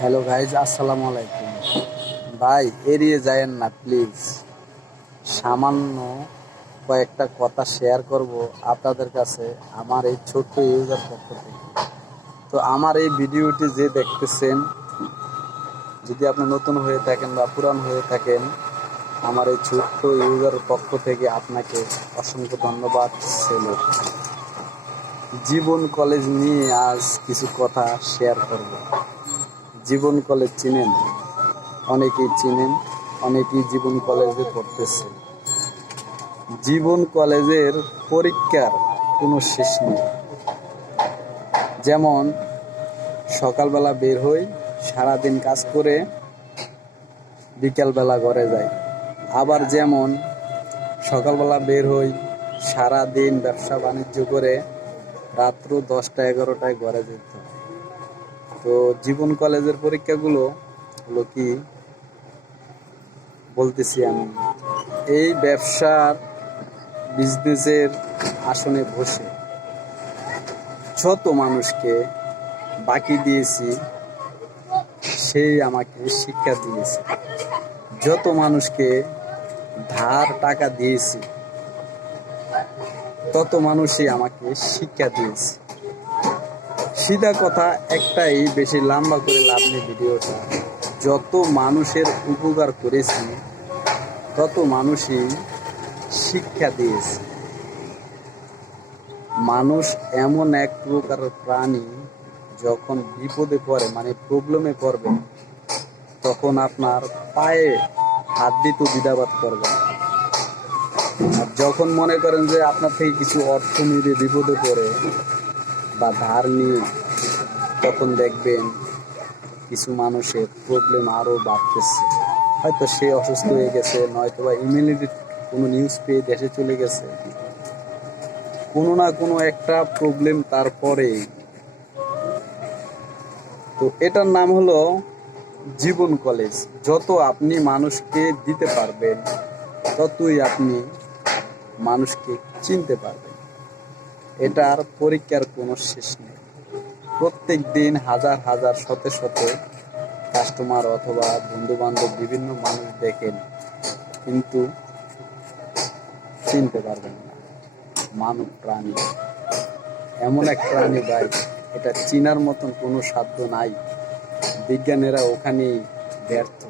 Hello guys, আসসালামু আলাইকুম। ভাই, এড়িয়ে যায়েন না প্লিজ। সামান্য কয়েকটা কথা শেয়ার করব আপনাদের কাছে আমার এই ছোট্ট ইউজার পক্ষ থেকে। তো আমার এই ভিডিওটি যে দেখতেছেন, যদি আপনি নতুন হয়ে থাকেন বা পুরান হয়ে থাকেন, আমার এই ছোট্ট ইউজার পক্ষ থেকে আপনাকে অসংখ্য ধন্যবাদ। সেলুট। জীবন কলেজ নিয়ে আজ কিছু কথা শেয়ার করব। জীবন কলেজ চিনেন? অনেকেই চিনেন, অনেকেই জীবন কলেজে পড়তেছে। জীবন কলেজের পরীক্ষার কোনো শেষ নেই। যেমন সকালবেলা বের হই, সারাদিন কাজ করে বিকালবেলা ঘরে যাই। আবার যেমন সকালবেলা বের হই, সারাদিন ব্যবসা বাণিজ্য করে রাত্র 10টা-11টায় ঘরে যেতে হয়। তো জীবন কলেজের পরীক্ষাগুলো হলো কি বলতেছি আমি, এই ব্যবসার বিজনেসের আসনে বসে যত মানুষকে বাকি দিয়েছি সেই আমাকে শিক্ষা দিয়েছে। যত মানুষকে ধার টাকা দিয়েছি তত মানুষই আমাকে শিক্ষা দিয়েছে। সিধা কথা একটাই, বেশি লম্বা করে লাভ নেই ভিডিওটা। যত মানুষের উপকার করেছি তত মানুষই শিক্ষা দিয়েছে। মানুষ এমন এক প্রকার প্রাণী, যখন বিপদে পড়ে, মানে প্রবলেমে পড়বে, তখন আপনার পায়ে হাত দিতে দ্বিধাবোধ করবে। আর যখন মনে করেন যে আপনার থেকে কিছু অর্থ নিয়ে বিপদে পড়ে বা ধার নিয়ে, তখন দেখবেন কিছু মানুষের প্রবলেম আরও বাড়তেছে। হয়তো সে অসুস্থ হয়ে গেছে, নয়তো বা ইমিউনিটির কোনো নিউজ পেয়ে দেশে চলে গেছে, কোনো না কোনো একটা প্রবলেম তারপরে। তো এটার নাম হলো জীবন কলেজ। যত আপনি মানুষকে দিতে পারবেন ততই আপনি মানুষকে চিনতে পারবেন। এটার পরীক্ষার কোনো শেষ নেই। প্রত্যেক দিন হাজার হাজার শতে শতে কাস্টমার অথবা বন্ধু বান্ধব বিভিন্ন মানুষ দেখেন, কিন্তু চিনতে পারবেন না। মানব প্রাণী এমন এক প্রাণী ভাই, এটা চিনার মতন কোনো সাধ্য নাই। বিজ্ঞানীরা ওখানেই ব্যর্থ।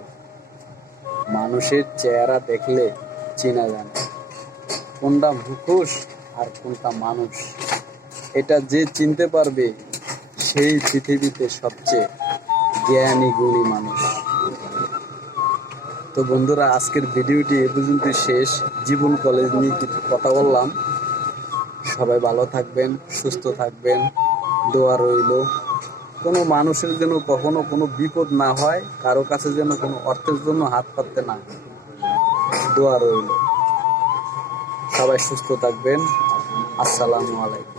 মানুষের চেহারা দেখলে চেনা যায় না কোনটা মুখোশ আর কোনটা মানুষ। এটা যে চিনতে পারবে সেই পৃথিবীতে সবচেয়ে জ্ঞানী গুণী মানুষ। তো বন্ধুরা, আজকের ভিডিওটি এ পর্যন্ত শেষ। জীবন কলেজ নিয়ে কিছু কথা বললাম। সবাই ভালো থাকবেন, সুস্থ থাকবেন, দোয়া রইল। কোনো মানুষের যেন কখনো কোনো বিপদ না হয়, কারো কাছে যেন কোনো অর্থের জন্য হাত পাততে না, দোয়া রইল। সবাই সুস্থ থাকবেন। আসসালামু আলাইকুম।